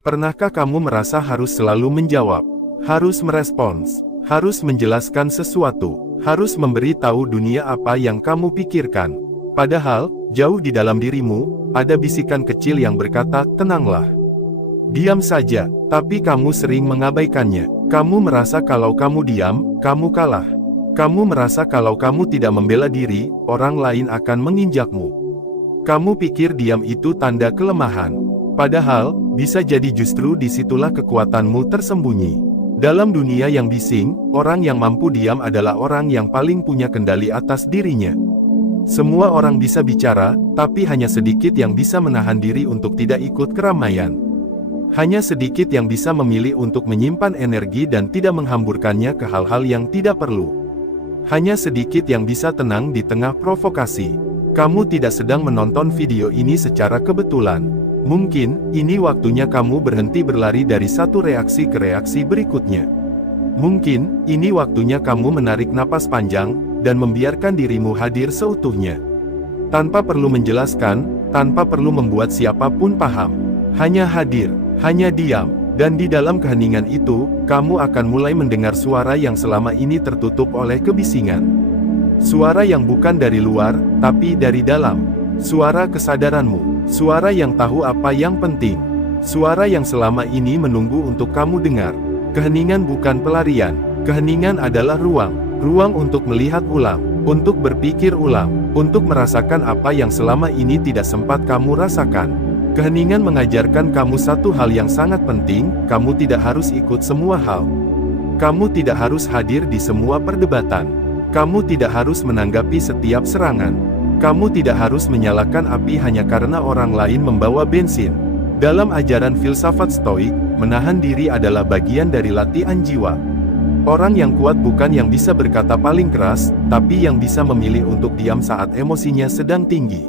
Pernahkah kamu merasa harus selalu menjawab, harus merespons, harus menjelaskan sesuatu, harus memberi tahu dunia apa yang kamu pikirkan? Padahal, jauh di dalam dirimu, ada bisikan kecil yang berkata, tenanglah. Diam saja, tapi kamu sering mengabaikannya. Kamu merasa kalau kamu diam, kamu kalah. Kamu merasa kalau kamu tidak membela diri, orang lain akan menginjakmu. Kamu pikir diam itu tanda kelemahan. Padahal, bisa jadi justru disitulah kekuatanmu tersembunyi. Dalam dunia yang bising, orang yang mampu diam adalah orang yang paling punya kendali atas dirinya. Semua orang bisa bicara, tapi hanya sedikit yang bisa menahan diri untuk tidak ikut keramaian. Hanya sedikit yang bisa memilih untuk menyimpan energi dan tidak menghamburkannya ke hal-hal yang tidak perlu. Hanya sedikit yang bisa tenang di tengah provokasi. Kamu tidak sedang menonton video ini secara kebetulan. Mungkin, ini waktunya kamu berhenti berlari dari satu reaksi ke reaksi berikutnya. Mungkin, ini waktunya kamu menarik napas panjang, dan membiarkan dirimu hadir seutuhnya. Tanpa perlu menjelaskan, tanpa perlu membuat siapapun paham. Hanya hadir, hanya diam, dan di dalam keheningan itu, kamu akan mulai mendengar suara yang selama ini tertutup oleh kebisingan. Suara yang bukan dari luar, tapi dari dalam. Suara kesadaranmu. Suara yang tahu apa yang penting. Suara yang selama ini menunggu untuk kamu dengar. Keheningan bukan pelarian. Keheningan adalah ruang. Ruang untuk melihat ulang. Untuk berpikir ulang. Untuk merasakan apa yang selama ini tidak sempat kamu rasakan. Keheningan mengajarkan kamu satu hal yang sangat penting, kamu tidak harus ikut semua hal. Kamu tidak harus hadir di semua perdebatan. Kamu tidak harus menanggapi setiap serangan. Kamu tidak harus menyalakan api hanya karena orang lain membawa bensin. Dalam ajaran filsafat Stoik, menahan diri adalah bagian dari latihan jiwa. Orang yang kuat bukan yang bisa berkata paling keras, tapi yang bisa memilih untuk diam saat emosinya sedang tinggi.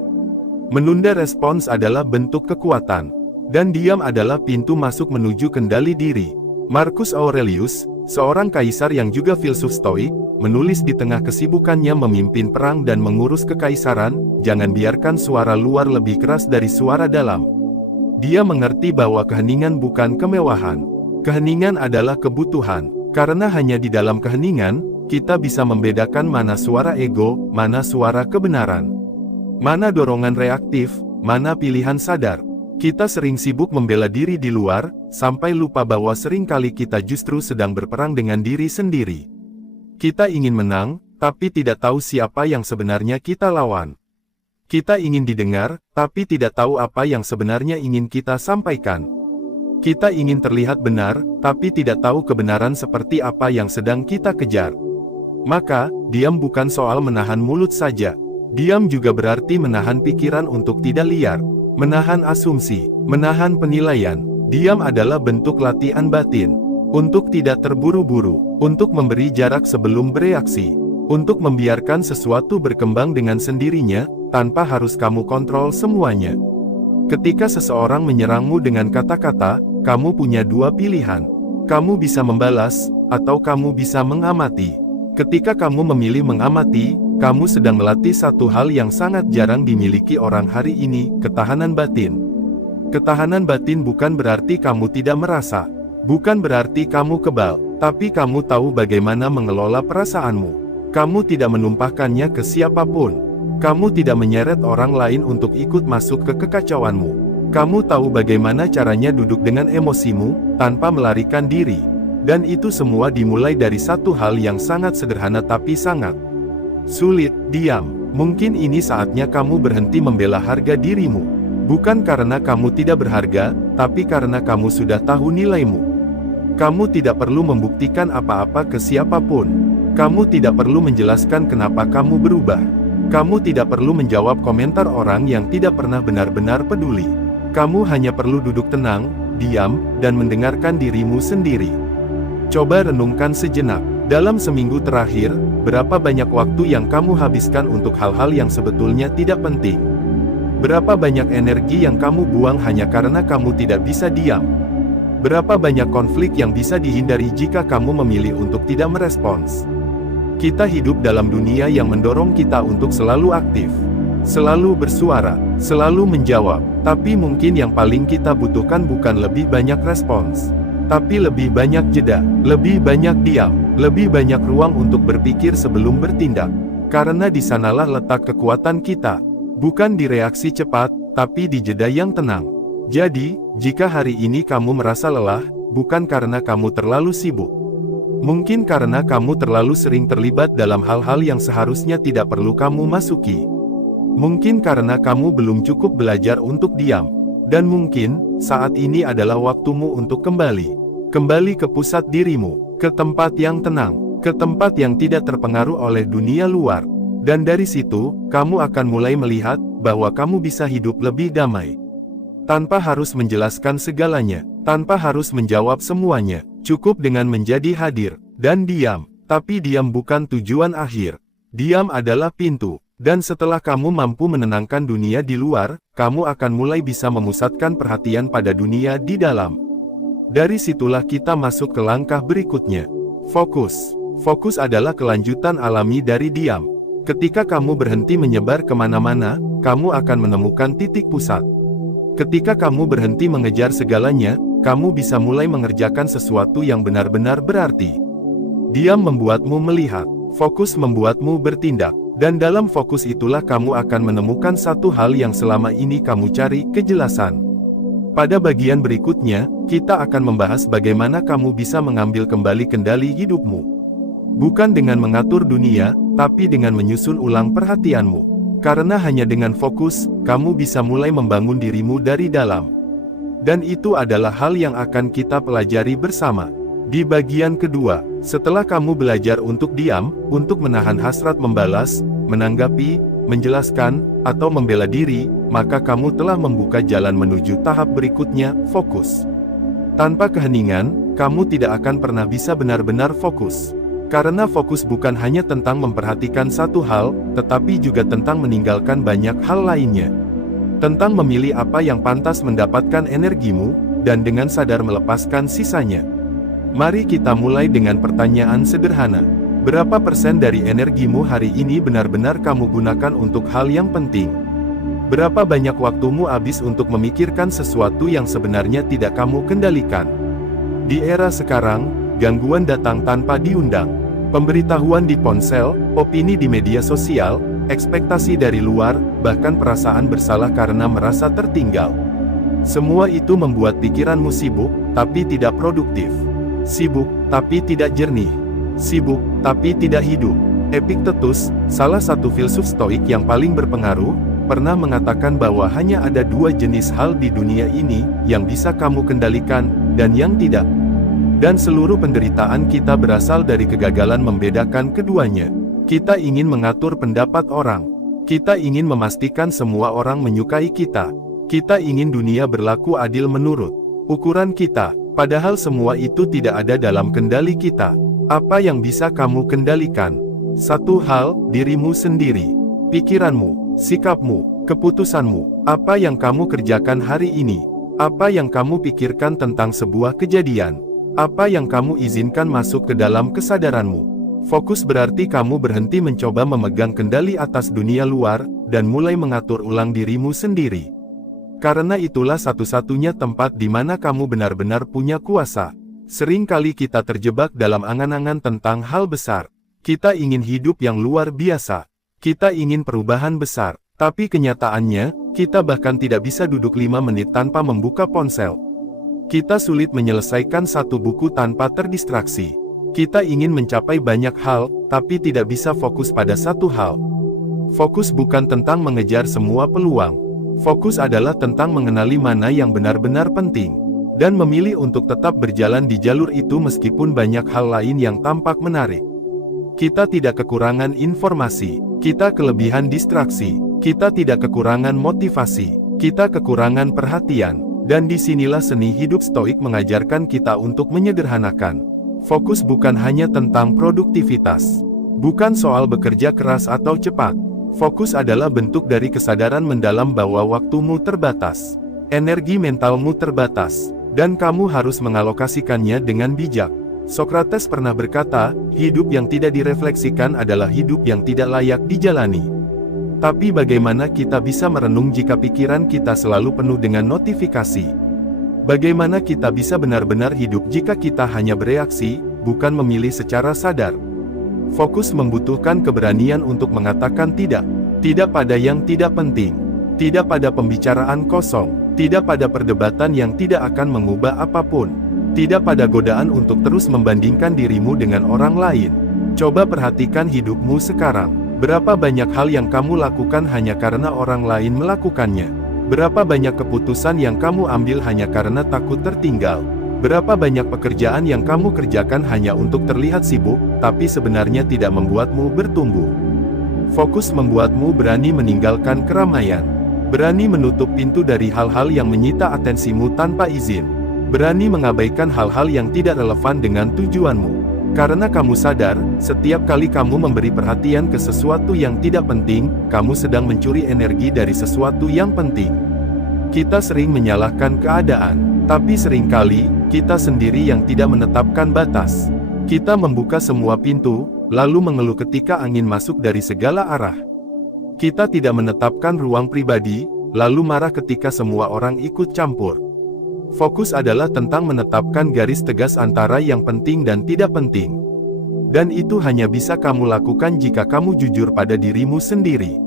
Menunda respons adalah bentuk kekuatan, dan diam adalah pintu masuk menuju kendali diri. Marcus Aurelius, seorang kaisar yang juga filsuf Stoik, menulis di tengah kesibukannya memimpin perang dan mengurus kekaisaran, jangan biarkan suara luar lebih keras dari suara dalam. Dia mengerti bahwa keheningan bukan kemewahan. Keheningan adalah kebutuhan, karena hanya di dalam keheningan, kita bisa membedakan mana suara ego, mana suara kebenaran. Mana dorongan reaktif, mana pilihan sadar. Kita sering sibuk membela diri di luar, sampai lupa bahwa seringkali kita justru sedang berperang dengan diri sendiri. Kita ingin menang, tapi tidak tahu siapa yang sebenarnya kita lawan. Kita ingin didengar, tapi tidak tahu apa yang sebenarnya ingin kita sampaikan. Kita ingin terlihat benar, tapi tidak tahu kebenaran seperti apa yang sedang kita kejar. Maka, diam bukan soal menahan mulut saja. Diam juga berarti menahan pikiran untuk tidak liar. Menahan asumsi, menahan penilaian. Diam adalah bentuk latihan batin. Untuk tidak terburu-buru, untuk memberi jarak sebelum bereaksi, untuk membiarkan sesuatu berkembang dengan sendirinya, tanpa harus kamu kontrol semuanya. Ketika seseorang menyerangmu dengan kata-kata, kamu punya dua pilihan. Kamu bisa membalas, atau kamu bisa mengamati. Ketika kamu memilih mengamati, kamu sedang melatih satu hal yang sangat jarang dimiliki orang hari ini, ketahanan batin. Ketahanan batin bukan berarti kamu tidak merasa. Bukan berarti kamu kebal, tapi kamu tahu bagaimana mengelola perasaanmu. Kamu tidak menumpahkannya ke siapapun. Kamu tidak menyeret orang lain untuk ikut masuk ke kekacauanmu. Kamu tahu bagaimana caranya duduk dengan emosimu, tanpa melarikan diri. Dan itu semua dimulai dari satu hal yang sangat sederhana tapi sangat sulit, diam. Mungkin ini saatnya kamu berhenti membela harga dirimu. Bukan karena kamu tidak berharga, tapi karena kamu sudah tahu nilaimu. Kamu tidak perlu membuktikan apa-apa ke siapapun. Kamu tidak perlu menjelaskan kenapa kamu berubah. Kamu tidak perlu menjawab komentar orang yang tidak pernah benar-benar peduli. Kamu hanya perlu duduk tenang, diam, dan mendengarkan dirimu sendiri. Coba renungkan sejenak. Dalam seminggu terakhir, berapa banyak waktu yang kamu habiskan untuk hal-hal yang sebetulnya tidak penting? Berapa banyak energi yang kamu buang hanya karena kamu tidak bisa diam? Berapa banyak konflik yang bisa dihindari jika kamu memilih untuk tidak merespons? Kita hidup dalam dunia yang mendorong kita untuk selalu aktif. selalu bersuara, selalu menjawab. Tapi mungkin yang paling kita butuhkan bukan lebih banyak respons, tapi lebih banyak jeda, lebih banyak diam, lebih banyak ruang untuk berpikir sebelum bertindak. Karena di sanalah letak kekuatan kita, bukan di reaksi cepat, tapi di jeda yang tenang. Jadi, jika hari ini kamu merasa lelah, bukan karena kamu terlalu sibuk. Mungkin karena kamu terlalu sering terlibat dalam hal-hal yang seharusnya tidak perlu kamu masuki. Mungkin karena kamu belum cukup belajar untuk diam. Dan mungkin, saat ini adalah waktumu untuk kembali. Kembali ke pusat dirimu, ke tempat yang tenang, ke tempat yang tidak terpengaruh oleh dunia luar. Dan dari situ, kamu akan mulai melihat bahwa kamu bisa hidup lebih damai. Tanpa harus menjelaskan segalanya, tanpa harus menjawab semuanya, cukup dengan menjadi hadir, dan diam. Tapi diam bukan tujuan akhir. Diam adalah pintu, dan setelah kamu mampu menenangkan dunia di luar, kamu akan mulai bisa memusatkan perhatian pada dunia di dalam. Dari situlah kita masuk ke langkah berikutnya. Fokus. Fokus adalah kelanjutan alami dari diam. Ketika kamu berhenti menyebar kemana-mana, kamu akan menemukan titik pusat. Ketika kamu berhenti mengejar segalanya, kamu bisa mulai mengerjakan sesuatu yang benar-benar berarti. Diam membuatmu melihat, fokus membuatmu bertindak, dan dalam fokus itulah kamu akan menemukan satu hal yang selama ini kamu cari, kejelasan. Pada bagian berikutnya, kita akan membahas bagaimana kamu bisa mengambil kembali kendali hidupmu. Bukan dengan mengatur dunia, tapi dengan menyusun ulang perhatianmu. Karena hanya dengan fokus, kamu bisa mulai membangun dirimu dari dalam. Dan itu adalah hal yang akan kita pelajari bersama. Di bagian kedua, setelah kamu belajar untuk diam, untuk menahan hasrat membalas, menanggapi, menjelaskan, atau membela diri, maka kamu telah membuka jalan menuju tahap berikutnya, fokus. Tanpa keheningan, kamu tidak akan pernah bisa benar-benar fokus. Karena fokus bukan hanya tentang memperhatikan satu hal, tetapi juga tentang meninggalkan banyak hal lainnya. Tentang memilih apa yang pantas mendapatkan energimu, dan dengan sadar melepaskan sisanya. Mari kita mulai dengan pertanyaan sederhana. Berapa persen dari energimu hari ini benar-benar kamu gunakan untuk hal yang penting? Berapa banyak waktumu habis untuk memikirkan sesuatu yang sebenarnya tidak kamu kendalikan? Di era sekarang, gangguan datang tanpa diundang. Pemberitahuan di ponsel, opini di media sosial, ekspektasi dari luar, bahkan perasaan bersalah karena merasa tertinggal. Semua itu membuat pikiranmu sibuk, tapi tidak produktif. Sibuk, tapi tidak jernih. Sibuk, tapi tidak hidup. Epictetus, salah satu filsuf stoik yang paling berpengaruh, pernah mengatakan bahwa hanya ada dua jenis hal di dunia ini, yang bisa kamu kendalikan, dan yang tidak. Dan seluruh penderitaan kita berasal dari kegagalan membedakan keduanya. Kita ingin mengatur pendapat orang. Kita ingin memastikan semua orang menyukai kita. Kita ingin dunia berlaku adil menurut ukuran kita. Padahal semua itu tidak ada dalam kendali kita. Apa yang bisa kamu kendalikan? Satu hal, dirimu sendiri. Pikiranmu, sikapmu, keputusanmu. Apa yang kamu kerjakan hari ini? Apa yang kamu pikirkan tentang sebuah kejadian? Apa yang kamu izinkan masuk ke dalam kesadaranmu? Fokus berarti kamu berhenti mencoba memegang kendali atas dunia luar, dan mulai mengatur ulang dirimu sendiri. Karena itulah satu-satunya tempat di mana kamu benar-benar punya kuasa. Seringkali kita terjebak dalam angan-angan tentang hal besar. Kita ingin hidup yang luar biasa. Kita ingin perubahan besar. Tapi kenyataannya, kita bahkan tidak bisa duduk 5 menit tanpa membuka ponsel. Kita sulit menyelesaikan satu buku tanpa terdistraksi. Kita ingin mencapai banyak hal, tapi tidak bisa fokus pada satu hal. Fokus bukan tentang mengejar semua peluang. Fokus adalah tentang mengenali mana yang benar-benar penting, dan memilih untuk tetap berjalan di jalur itu meskipun banyak hal lain yang tampak menarik. Kita tidak kekurangan informasi, kita kelebihan distraksi, kita tidak kekurangan motivasi, kita kekurangan perhatian. Dan disinilah seni hidup stoik mengajarkan kita untuk menyederhanakan. Fokus bukan hanya tentang produktivitas. Bukan soal bekerja keras atau cepat. Fokus adalah bentuk dari kesadaran mendalam bahwa waktumu terbatas. Energi mentalmu terbatas. Dan kamu harus mengalokasikannya dengan bijak. Socrates pernah berkata, hidup yang tidak direfleksikan adalah hidup yang tidak layak dijalani. Tapi bagaimana kita bisa merenung jika pikiran kita selalu penuh dengan notifikasi? Bagaimana kita bisa benar-benar hidup jika kita hanya bereaksi, bukan memilih secara sadar? Fokus membutuhkan keberanian untuk mengatakan tidak. Tidak pada yang tidak penting. Tidak pada pembicaraan kosong. Tidak pada perdebatan yang tidak akan mengubah apapun. Tidak pada godaan untuk terus membandingkan dirimu dengan orang lain. Coba perhatikan hidupmu sekarang. Berapa banyak hal yang kamu lakukan hanya karena orang lain melakukannya? Berapa banyak keputusan yang kamu ambil hanya karena takut tertinggal? Berapa banyak pekerjaan yang kamu kerjakan hanya untuk terlihat sibuk, tapi sebenarnya tidak membuatmu bertumbuh? Fokus membuatmu berani meninggalkan keramaian. Berani menutup pintu dari hal-hal yang menyita atensimu tanpa izin. Berani mengabaikan hal-hal yang tidak relevan dengan tujuanmu. Karena kamu sadar, setiap kali kamu memberi perhatian ke sesuatu yang tidak penting, kamu sedang mencuri energi dari sesuatu yang penting. Kita sering menyalahkan keadaan, tapi seringkali, kita sendiri yang tidak menetapkan batas. Kita membuka semua pintu, lalu mengeluh ketika angin masuk dari segala arah. Kita tidak menetapkan ruang pribadi, lalu marah ketika semua orang ikut campur. Fokus adalah tentang menetapkan garis tegas antara yang penting dan tidak penting. Dan itu hanya bisa kamu lakukan jika kamu jujur pada dirimu sendiri.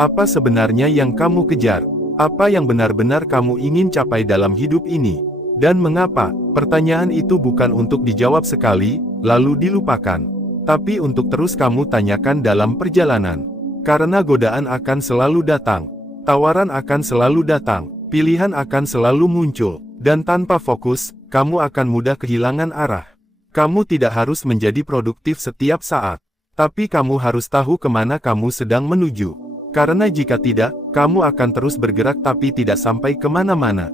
Apa sebenarnya yang kamu kejar? Apa yang benar-benar kamu ingin capai dalam hidup ini? Dan mengapa? Pertanyaan itu bukan untuk dijawab sekali, lalu dilupakan. Tapi untuk terus kamu tanyakan dalam perjalanan. Karena godaan akan selalu datang. Tawaran akan selalu datang. Pilihan akan selalu muncul. Dan tanpa fokus, kamu akan mudah kehilangan arah. Kamu tidak harus menjadi produktif setiap saat. Tapi kamu harus tahu kemana kamu sedang menuju. Karena jika tidak, kamu akan terus bergerak tapi tidak sampai kemana-mana.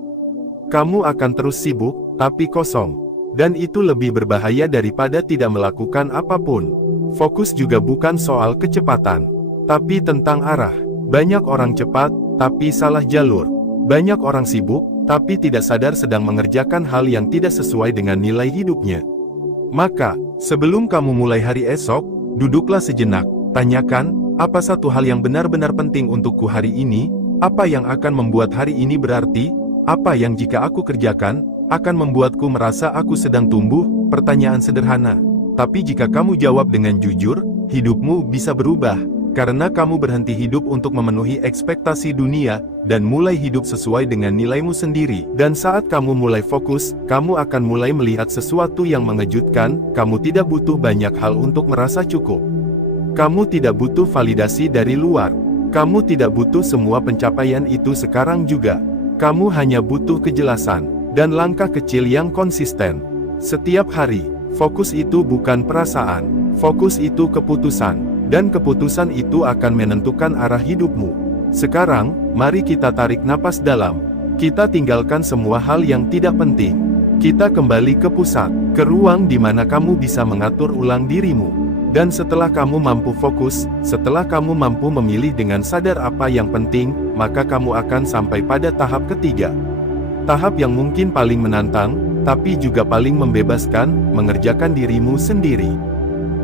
Kamu akan terus sibuk, tapi kosong. Dan itu lebih berbahaya daripada tidak melakukan apapun. Fokus juga bukan soal kecepatan, tapi tentang arah. Banyak orang cepat, tapi salah jalur. Banyak orang sibuk, tapi tidak sadar sedang mengerjakan hal yang tidak sesuai dengan nilai hidupnya. Maka, sebelum kamu mulai hari esok, duduklah sejenak, tanyakan, apa satu hal yang benar-benar penting untukku hari ini? Apa yang akan membuat hari ini berarti? Apa yang jika aku kerjakan, akan membuatku merasa aku sedang tumbuh? Pertanyaan sederhana. Tapi jika kamu jawab dengan jujur, hidupmu bisa berubah. Karena kamu berhenti hidup untuk memenuhi ekspektasi dunia, dan mulai hidup sesuai dengan nilaimu sendiri. Dan saat kamu mulai fokus, kamu akan mulai melihat sesuatu yang mengejutkan. Kamu tidak butuh banyak hal untuk merasa cukup. Kamu tidak butuh validasi dari luar. Kamu tidak butuh semua pencapaian itu sekarang juga. Kamu hanya butuh kejelasan, dan langkah kecil yang konsisten. Setiap hari, fokus itu bukan perasaan. Fokus itu keputusan. Dan keputusan itu akan menentukan arah hidupmu. Sekarang, mari kita tarik napas dalam. Kita tinggalkan semua hal yang tidak penting. Kita kembali ke pusat, ke ruang di mana kamu bisa mengatur ulang dirimu. Dan setelah kamu mampu fokus, setelah kamu mampu memilih dengan sadar apa yang penting, maka kamu akan sampai pada tahap ketiga. Tahap yang mungkin paling menantang, tapi juga paling membebaskan, mengerjakan dirimu sendiri.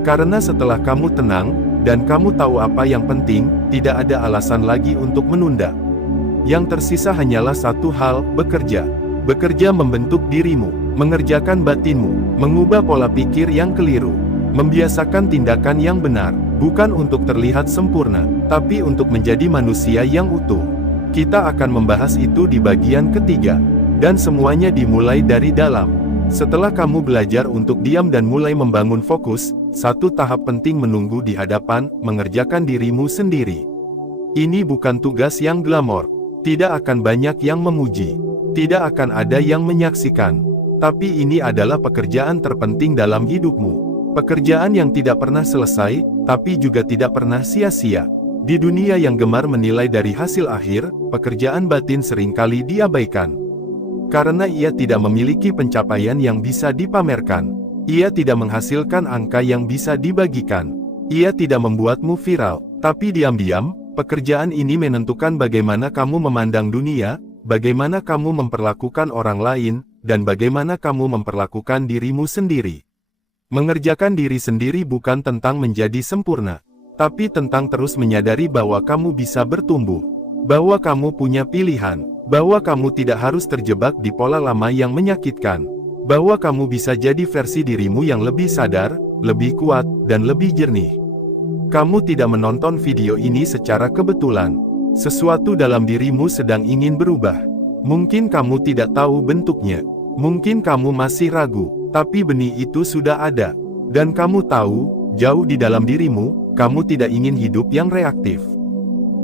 Karena setelah kamu tenang, dan kamu tahu apa yang penting, tidak ada alasan lagi untuk menunda. Yang tersisa hanyalah satu hal, bekerja. Bekerja membentuk dirimu, mengerjakan batinmu, mengubah pola pikir yang keliru, membiasakan tindakan yang benar, bukan untuk terlihat sempurna, tapi untuk menjadi manusia yang utuh. Kita akan membahas itu di bagian ketiga. Dan semuanya dimulai dari dalam. Setelah kamu belajar untuk diam dan mulai membangun fokus, satu tahap penting menunggu di hadapan, mengerjakan dirimu sendiri. Ini bukan tugas yang glamor. Tidak akan banyak yang memuji. Tidak akan ada yang menyaksikan. Tapi ini adalah pekerjaan terpenting dalam hidupmu. Pekerjaan yang tidak pernah selesai, tapi juga tidak pernah sia-sia. Di dunia yang gemar menilai dari hasil akhir, pekerjaan batin seringkali diabaikan. Karena ia tidak memiliki pencapaian yang bisa dipamerkan. Ia tidak menghasilkan angka yang bisa dibagikan. Ia tidak membuatmu viral. Tapi diam-diam, pekerjaan ini menentukan bagaimana kamu memandang dunia, bagaimana kamu memperlakukan orang lain, dan bagaimana kamu memperlakukan dirimu sendiri. Mengerjakan diri sendiri bukan tentang menjadi sempurna. tapi tentang terus menyadari bahwa kamu bisa bertumbuh, bahwa kamu punya pilihan, bahwa kamu tidak harus terjebak di pola lama yang menyakitkan, bahwa kamu bisa jadi versi dirimu yang lebih sadar, lebih kuat, dan lebih jernih. Kamu tidak menonton video ini secara kebetulan. Sesuatu dalam dirimu sedang ingin berubah. Mungkin kamu tidak tahu bentuknya. Mungkin kamu masih ragu, tapi benih itu sudah ada. Dan kamu tahu, jauh di dalam dirimu, kamu tidak ingin hidup yang reaktif.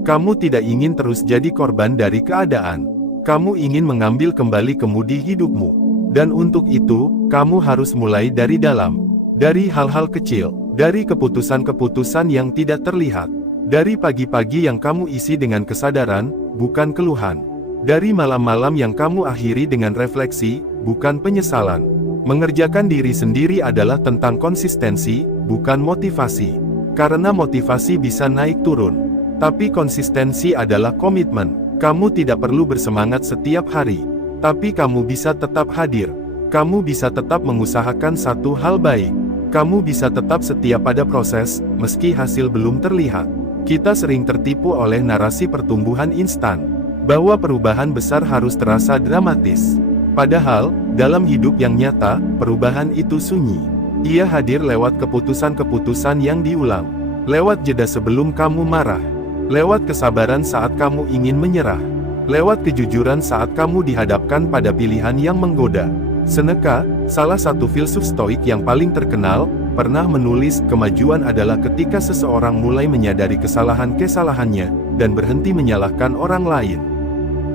Kamu tidak ingin terus jadi korban dari keadaan. Kamu ingin mengambil kembali kemudi hidupmu. Dan untuk itu, kamu harus mulai dari dalam. Dari hal-hal kecil, dari keputusan-keputusan yang tidak terlihat, dari pagi-pagi yang kamu isi dengan kesadaran, bukan keluhan, dari malam-malam yang kamu akhiri dengan refleksi, bukan penyesalan. Mengerjakan diri sendiri adalah tentang konsistensi, bukan motivasi. Karena motivasi bisa naik turun, tapi konsistensi adalah komitmen. Kamu tidak perlu bersemangat setiap hari, tapi kamu bisa tetap hadir. Kamu bisa tetap mengusahakan satu hal baik. Kamu bisa tetap setia pada proses, meski hasil belum terlihat. Kita sering tertipu oleh narasi pertumbuhan instan, bahwa perubahan besar harus terasa dramatis. Padahal, dalam hidup yang nyata, perubahan itu sunyi. Ia hadir lewat keputusan-keputusan yang diulang, lewat jeda sebelum kamu marah, lewat kesabaran saat kamu ingin menyerah, lewat kejujuran saat kamu dihadapkan pada pilihan yang menggoda. Seneca, salah satu filsuf stoik yang paling terkenal, pernah menulis, kemajuan adalah ketika seseorang mulai menyadari kesalahan-kesalahannya, dan berhenti menyalahkan orang lain.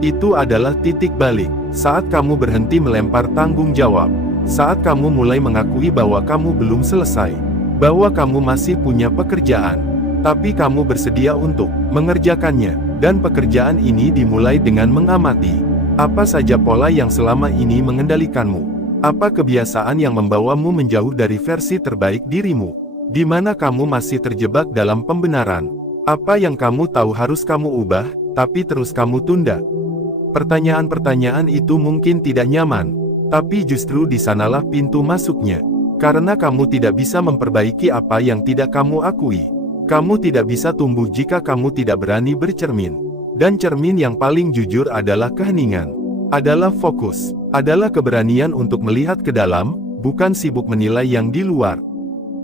Itu adalah titik balik, saat kamu berhenti melempar tanggung jawab, saat kamu mulai mengakui bahwa kamu belum selesai, bahwa kamu masih punya pekerjaan, tapi kamu bersedia untuk mengerjakannya, dan pekerjaan ini dimulai dengan mengamati. Apa saja pola yang selama ini mengendalikanmu? Apa kebiasaan yang membawamu menjauh dari versi terbaik dirimu? Di mana kamu masih terjebak dalam pembenaran? Apa yang kamu tahu harus kamu ubah, tapi terus kamu tunda? Pertanyaan-pertanyaan itu mungkin tidak nyaman, tapi justru di sanalah pintu masuknya. Karena kamu tidak bisa memperbaiki apa yang tidak kamu akui. Kamu tidak bisa tumbuh jika kamu tidak berani bercermin. Dan cermin yang paling jujur adalah keheningan, adalah fokus, adalah keberanian untuk melihat ke dalam, bukan sibuk menilai yang di luar.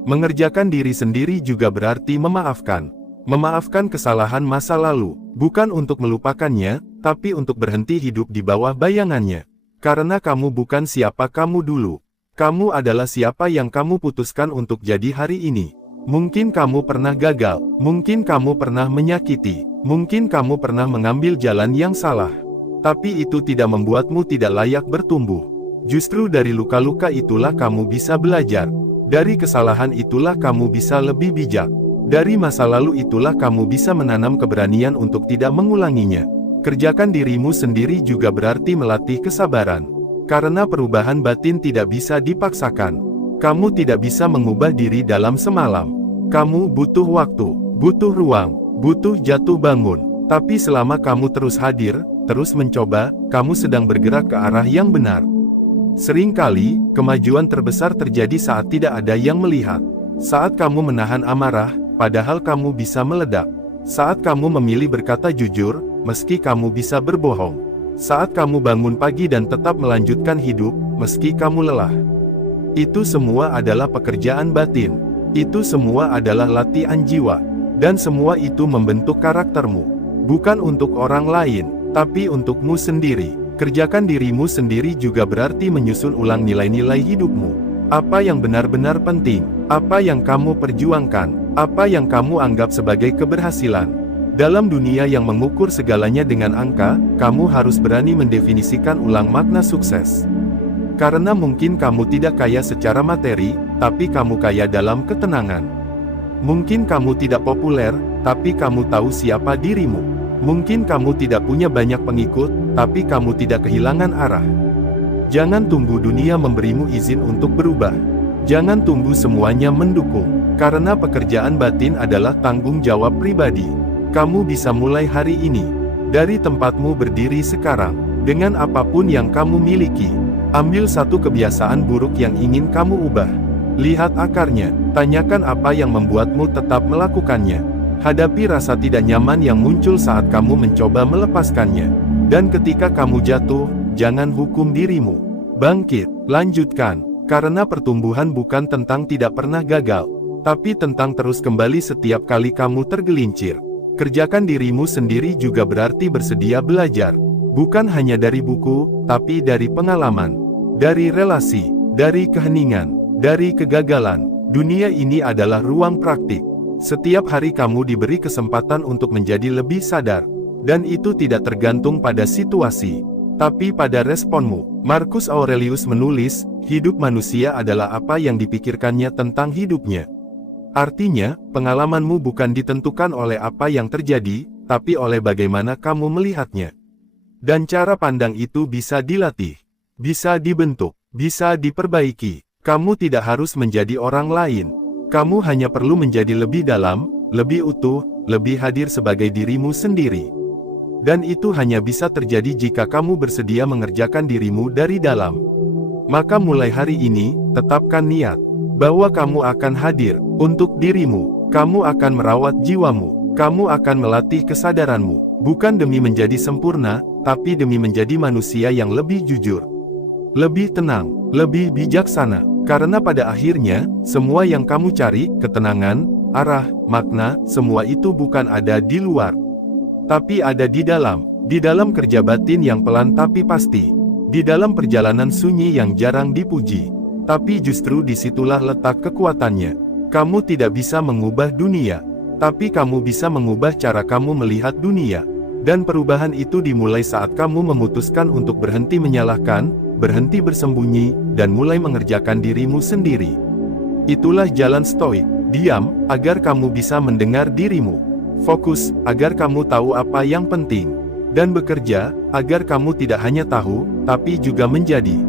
Mengerjakan diri sendiri juga berarti memaafkan. Memaafkan kesalahan masa lalu, bukan untuk melupakannya, tapi untuk berhenti hidup di bawah bayangannya. Karena kamu bukan siapa kamu dulu. Kamu adalah siapa yang kamu putuskan untuk jadi hari ini. Mungkin kamu pernah gagal, mungkin kamu pernah menyakiti, mungkin kamu pernah mengambil jalan yang salah. Tapi itu tidak membuatmu tidak layak bertumbuh. Justru dari luka-luka itulah kamu bisa belajar. Dari kesalahan itulah kamu bisa lebih bijak. Dari masa lalu itulah kamu bisa menanam keberanian untuk tidak mengulanginya. Kerjakan dirimu sendiri juga berarti melatih kesabaran. Karena perubahan batin tidak bisa dipaksakan. Kamu tidak bisa mengubah diri dalam semalam. Kamu butuh waktu, butuh ruang, butuh jatuh bangun. Tapi selama kamu terus hadir, terus mencoba, kamu sedang bergerak ke arah yang benar. Seringkali, kemajuan terbesar terjadi saat tidak ada yang melihat. Saat kamu menahan amarah, padahal kamu bisa meledak. Saat kamu memilih berkata jujur, meski kamu bisa berbohong. Saat kamu bangun pagi dan tetap melanjutkan hidup, meski kamu lelah. Itu semua adalah pekerjaan batin. Itu semua adalah latihan jiwa. Dan semua itu membentuk karaktermu. Bukan untuk orang lain, tapi untukmu sendiri. Kerjakan dirimu sendiri juga berarti menyusun ulang nilai-nilai hidupmu. Apa yang benar-benar penting, apa yang kamu perjuangkan, apa yang kamu anggap sebagai keberhasilan. Dalam dunia yang mengukur segalanya dengan angka, kamu harus berani mendefinisikan ulang makna sukses. Karena mungkin kamu tidak kaya secara materi, tapi kamu kaya dalam ketenangan. Mungkin kamu tidak populer, tapi kamu tahu siapa dirimu. Mungkin kamu tidak punya banyak pengikut, tapi kamu tidak kehilangan arah. Jangan tunggu dunia memberimu izin untuk berubah. Jangan tunggu semuanya mendukung. Karena pekerjaan batin adalah tanggung jawab pribadi. Kamu bisa mulai hari ini, dari tempatmu berdiri sekarang, dengan apapun yang kamu miliki. Ambil satu kebiasaan buruk yang ingin kamu ubah. Lihat akarnya, tanyakan apa yang membuatmu tetap melakukannya. Hadapi rasa tidak nyaman yang muncul saat kamu mencoba melepaskannya. Dan ketika kamu jatuh, jangan hukum dirimu. Bangkit, lanjutkan, karena pertumbuhan bukan tentang tidak pernah gagal, tapi tentang terus kembali setiap kali kamu tergelincir. Kerjakan dirimu sendiri juga berarti bersedia belajar. Bukan hanya dari buku, tapi dari pengalaman, dari relasi, dari keheningan, dari kegagalan. Dunia ini adalah ruang praktik. Setiap hari kamu diberi kesempatan untuk menjadi lebih sadar. Dan itu tidak tergantung pada situasi, tapi pada responmu. Marcus Aurelius menulis, hidup manusia adalah apa yang dipikirkannya tentang hidupnya. Artinya, pengalamanmu bukan ditentukan oleh apa yang terjadi, tapi oleh bagaimana kamu melihatnya. Dan cara pandang itu bisa dilatih, bisa dibentuk, bisa diperbaiki. Kamu tidak harus menjadi orang lain. Kamu hanya perlu menjadi lebih dalam, lebih utuh, lebih hadir sebagai dirimu sendiri. Dan itu hanya bisa terjadi jika kamu bersedia mengerjakan dirimu dari dalam. Maka mulai hari ini, tetapkan niat bahwa kamu akan hadir untuk dirimu. Kamu akan merawat jiwamu. Kamu akan melatih kesadaranmu, bukan demi menjadi sempurna, tapi demi menjadi manusia yang lebih jujur, lebih tenang, lebih bijaksana. Karena pada akhirnya, semua yang kamu cari, ketenangan, arah, makna, semua itu bukan ada di luar, tapi ada di dalam kerja batin yang pelan tapi pasti, di dalam perjalanan sunyi yang jarang dipuji. Tapi justru disitulah letak kekuatannya. Kamu tidak bisa mengubah dunia, tapi kamu bisa mengubah cara kamu melihat dunia. Dan perubahan itu dimulai saat kamu memutuskan untuk berhenti menyalahkan, berhenti bersembunyi, dan mulai mengerjakan dirimu sendiri. Itulah jalan stoik. Diam, agar kamu bisa mendengar dirimu. Fokus, agar kamu tahu apa yang penting. Dan bekerja, agar kamu tidak hanya tahu, tapi juga menjadi.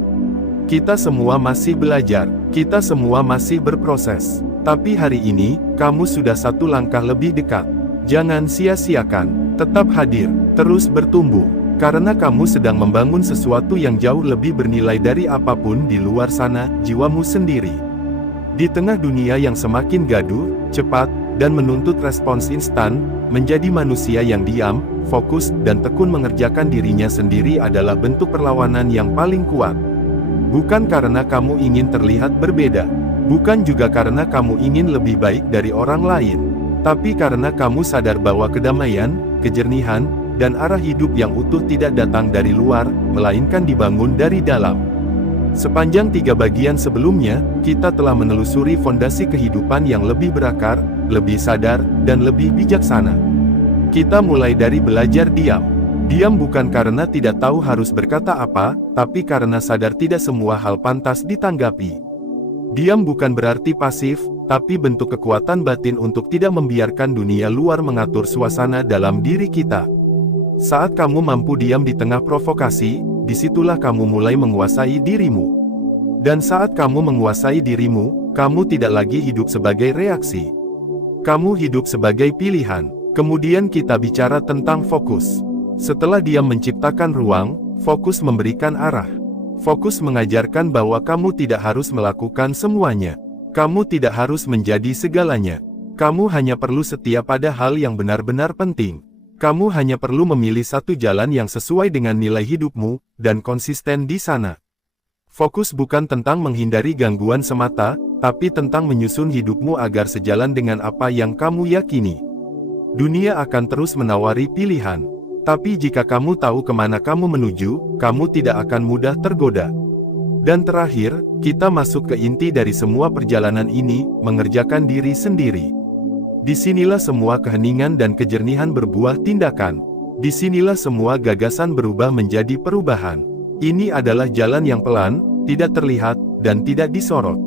Kita semua masih belajar, kita semua masih berproses. Tapi hari ini, kamu sudah satu langkah lebih dekat. Jangan sia-siakan, tetap hadir, terus bertumbuh. Karena kamu sedang membangun sesuatu yang jauh lebih bernilai dari apapun di luar sana, jiwamu sendiri. Di tengah dunia yang semakin gaduh, cepat, dan menuntut respons instan, menjadi manusia yang diam, fokus, dan tekun mengerjakan dirinya sendiri adalah bentuk perlawanan yang paling kuat. Bukan karena kamu ingin terlihat berbeda, bukan juga karena kamu ingin lebih baik dari orang lain, tapi karena kamu sadar bahwa kedamaian, kejernihan, dan arah hidup yang utuh tidak datang dari luar, melainkan dibangun dari dalam. Sepanjang 3 bagian sebelumnya, kita telah menelusuri fondasi kehidupan yang lebih berakar, lebih sadar, dan lebih bijaksana. Kita mulai dari belajar diam. Diam bukan karena tidak tahu harus berkata apa, tapi karena sadar tidak semua hal pantas ditanggapi. Diam bukan berarti pasif, tapi bentuk kekuatan batin untuk tidak membiarkan dunia luar mengatur suasana dalam diri kita. Saat kamu mampu diam di tengah provokasi, disitulah kamu mulai menguasai dirimu. Dan saat kamu menguasai dirimu, kamu tidak lagi hidup sebagai reaksi. Kamu hidup sebagai pilihan. Kemudian kita bicara tentang fokus. Setelah diam menciptakan ruang, fokus memberikan arah. Fokus mengajarkan bahwa kamu tidak harus melakukan semuanya. Kamu tidak harus menjadi segalanya. Kamu hanya perlu setia pada hal yang benar-benar penting. Kamu hanya perlu memilih satu jalan yang sesuai dengan nilai hidupmu, dan konsisten di sana. Fokus bukan tentang menghindari gangguan semata, tapi tentang menyusun hidupmu agar sejalan dengan apa yang kamu yakini. Dunia akan terus menawari pilihan. Tapi jika kamu tahu kemana kamu menuju, kamu tidak akan mudah tergoda. Dan terakhir, kita masuk ke inti dari semua perjalanan ini, mengerjakan diri sendiri. Disinilah semua keheningan dan kejernihan berbuah tindakan. Disinilah semua gagasan berubah menjadi perubahan. Ini adalah jalan yang pelan, tidak terlihat, dan tidak disorot.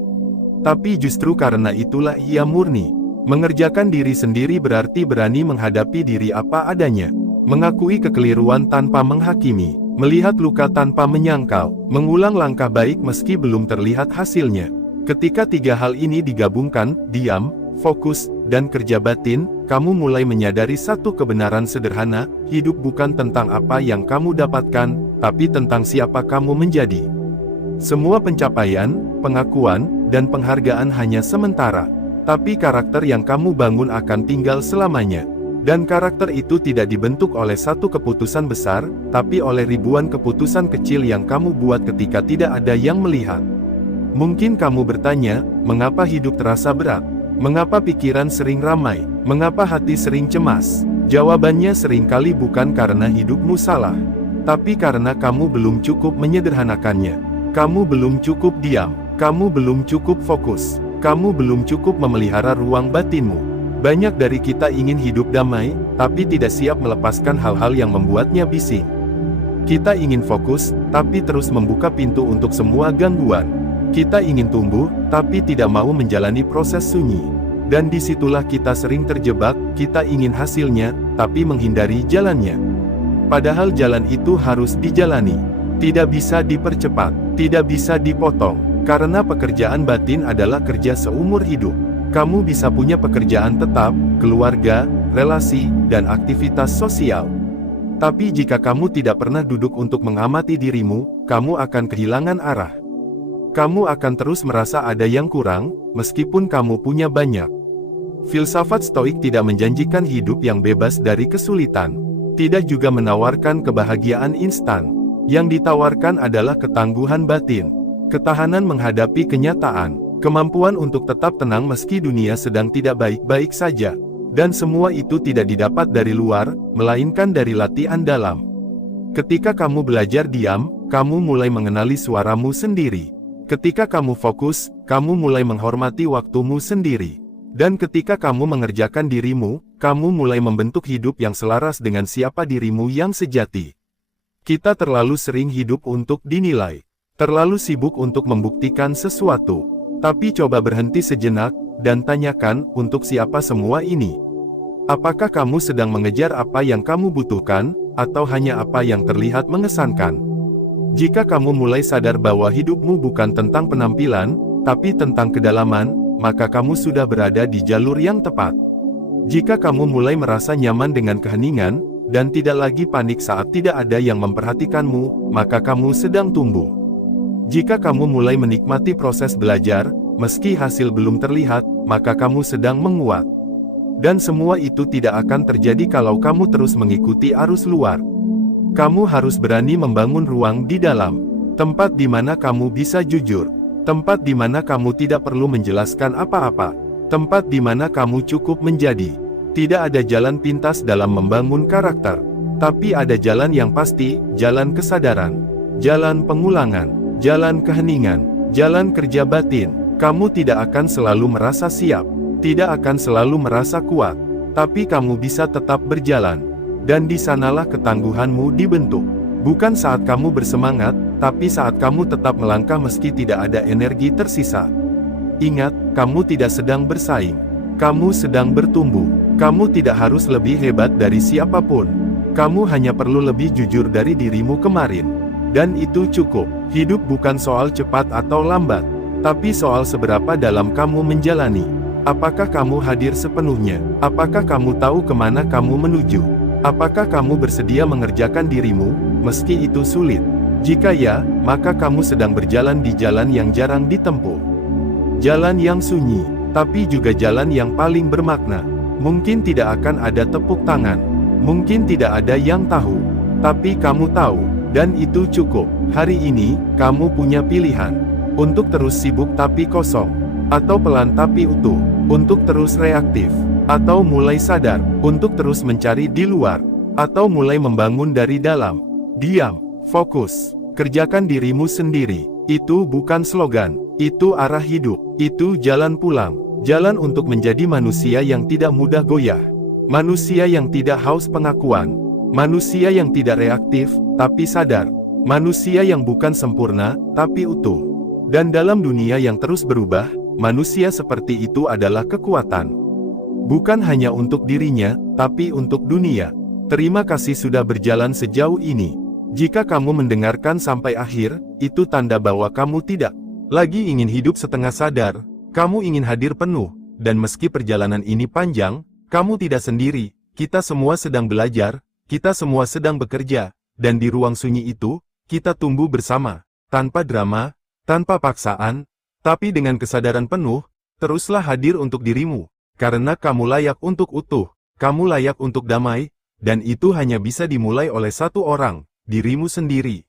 Tapi justru karena itulah ia murni. Mengerjakan diri sendiri berarti berani menghadapi diri apa adanya. Mengakui kekeliruan tanpa menghakimi, melihat luka tanpa menyangkal, mengulang langkah baik meski belum terlihat hasilnya. Ketika 3 hal ini digabungkan, diam, fokus, dan kerja batin, kamu mulai menyadari satu kebenaran sederhana, hidup bukan tentang apa yang kamu dapatkan, tapi tentang siapa kamu menjadi. Semua pencapaian, pengakuan, dan penghargaan hanya sementara. Tapi karakter yang kamu bangun akan tinggal selamanya. Dan karakter itu tidak dibentuk oleh satu keputusan besar, tapi oleh ribuan keputusan kecil yang kamu buat ketika tidak ada yang melihat. Mungkin kamu bertanya, mengapa hidup terasa berat? Mengapa pikiran sering ramai? Mengapa hati sering cemas? Jawabannya seringkali bukan karena hidupmu salah, tapi karena kamu belum cukup menyederhanakannya. Kamu belum cukup diam, kamu belum cukup fokus, kamu belum cukup memelihara ruang batinmu. Banyak dari kita ingin hidup damai, tapi tidak siap melepaskan hal-hal yang membuatnya bising. Kita ingin fokus, tapi terus membuka pintu untuk semua gangguan. Kita ingin tumbuh, tapi tidak mau menjalani proses sunyi. Dan disitulah kita sering terjebak, kita ingin hasilnya, tapi menghindari jalannya. Padahal jalan itu harus dijalani. Tidak bisa dipercepat, tidak bisa dipotong. Karena pekerjaan batin adalah kerja seumur hidup. Kamu bisa punya pekerjaan tetap, keluarga, relasi, dan aktivitas sosial. Tapi jika kamu tidak pernah duduk untuk mengamati dirimu, kamu akan kehilangan arah. Kamu akan terus merasa ada yang kurang, meskipun kamu punya banyak. Filsafat Stoik tidak menjanjikan hidup yang bebas dari kesulitan. Tidak juga menawarkan kebahagiaan instan. Yang ditawarkan adalah ketangguhan batin. Ketahanan menghadapi kenyataan, kemampuan untuk tetap tenang meski dunia sedang tidak baik-baik saja. Dan semua itu tidak didapat dari luar, melainkan dari latihan dalam. Ketika kamu belajar diam, kamu mulai mengenali suaramu sendiri. Ketika kamu fokus, kamu mulai menghormati waktumu sendiri. Dan ketika kamu mengerjakan dirimu, kamu mulai membentuk hidup yang selaras dengan siapa dirimu yang sejati. Kita terlalu sering hidup untuk dinilai. Terlalu sibuk untuk membuktikan sesuatu. Tapi coba berhenti sejenak, dan tanyakan, untuk siapa semua ini? Apakah kamu sedang mengejar apa yang kamu butuhkan, atau hanya apa yang terlihat mengesankan? Jika kamu mulai sadar bahwa hidupmu bukan tentang penampilan, tapi tentang kedalaman, maka kamu sudah berada di jalur yang tepat. Jika kamu mulai merasa nyaman dengan keheningan, dan tidak lagi panik saat tidak ada yang memperhatikanmu, maka kamu sedang tumbuh. Jika kamu mulai menikmati proses belajar, meski hasil belum terlihat, maka kamu sedang menguat. Dan semua itu tidak akan terjadi kalau kamu terus mengikuti arus luar. Kamu harus berani membangun ruang di dalam. Tempat di mana kamu bisa jujur. Tempat di mana kamu tidak perlu menjelaskan apa-apa. Tempat di mana kamu cukup menjadi. Tidak ada jalan pintas dalam membangun karakter. Tapi ada jalan yang pasti, jalan kesadaran. Jalan pengulangan. Jalan keheningan, jalan kerja batin. Kamu tidak akan selalu merasa siap, tidak akan selalu merasa kuat, tapi kamu bisa tetap berjalan. Dan di sanalah ketangguhanmu dibentuk. Bukan saat kamu bersemangat, tapi saat kamu tetap melangkah meski tidak ada energi tersisa. Ingat, kamu tidak sedang bersaing. Kamu sedang bertumbuh. Kamu tidak harus lebih hebat dari siapapun. Kamu hanya perlu lebih jujur dari dirimu kemarin. Dan itu cukup. Hidup bukan soal cepat atau lambat, tapi soal seberapa dalam kamu menjalani. Apakah kamu hadir sepenuhnya? Apakah kamu tahu kemana kamu menuju? Apakah kamu bersedia mengerjakan dirimu, meski itu sulit? Jika ya, maka kamu sedang berjalan di jalan yang jarang ditempuh. Jalan yang sunyi, tapi juga jalan yang paling bermakna. Mungkin tidak akan ada tepuk tangan. Mungkin tidak ada yang tahu. Tapi kamu tahu. Dan itu cukup. Hari ini, kamu punya pilihan. Untuk terus sibuk tapi kosong. Atau pelan tapi utuh. Untuk terus reaktif. Atau mulai sadar. Untuk terus mencari di luar. Atau mulai membangun dari dalam. Diam. Fokus. Kerjakan dirimu sendiri. Itu bukan slogan. Itu arah hidup. Itu jalan pulang. Jalan untuk menjadi manusia yang tidak mudah goyah. Manusia yang tidak haus pengakuan. Manusia yang tidak reaktif, tapi sadar. Manusia yang bukan sempurna, tapi utuh. Dan dalam dunia yang terus berubah, manusia seperti itu adalah kekuatan. Bukan hanya untuk dirinya, tapi untuk dunia. Terima kasih sudah berjalan sejauh ini. Jika kamu mendengarkan sampai akhir, itu tanda bahwa kamu tidak lagi ingin hidup setengah sadar. Kamu ingin hadir penuh. Dan meski perjalanan ini panjang, kamu tidak sendiri. Kita semua sedang belajar. Kita semua sedang bekerja, dan di ruang sunyi itu, kita tumbuh bersama, tanpa drama, tanpa paksaan, Tapi dengan kesadaran penuh, teruslah hadir untuk dirimu, karena kamu layak untuk utuh, kamu layak untuk damai, dan itu hanya bisa dimulai oleh satu orang, dirimu sendiri.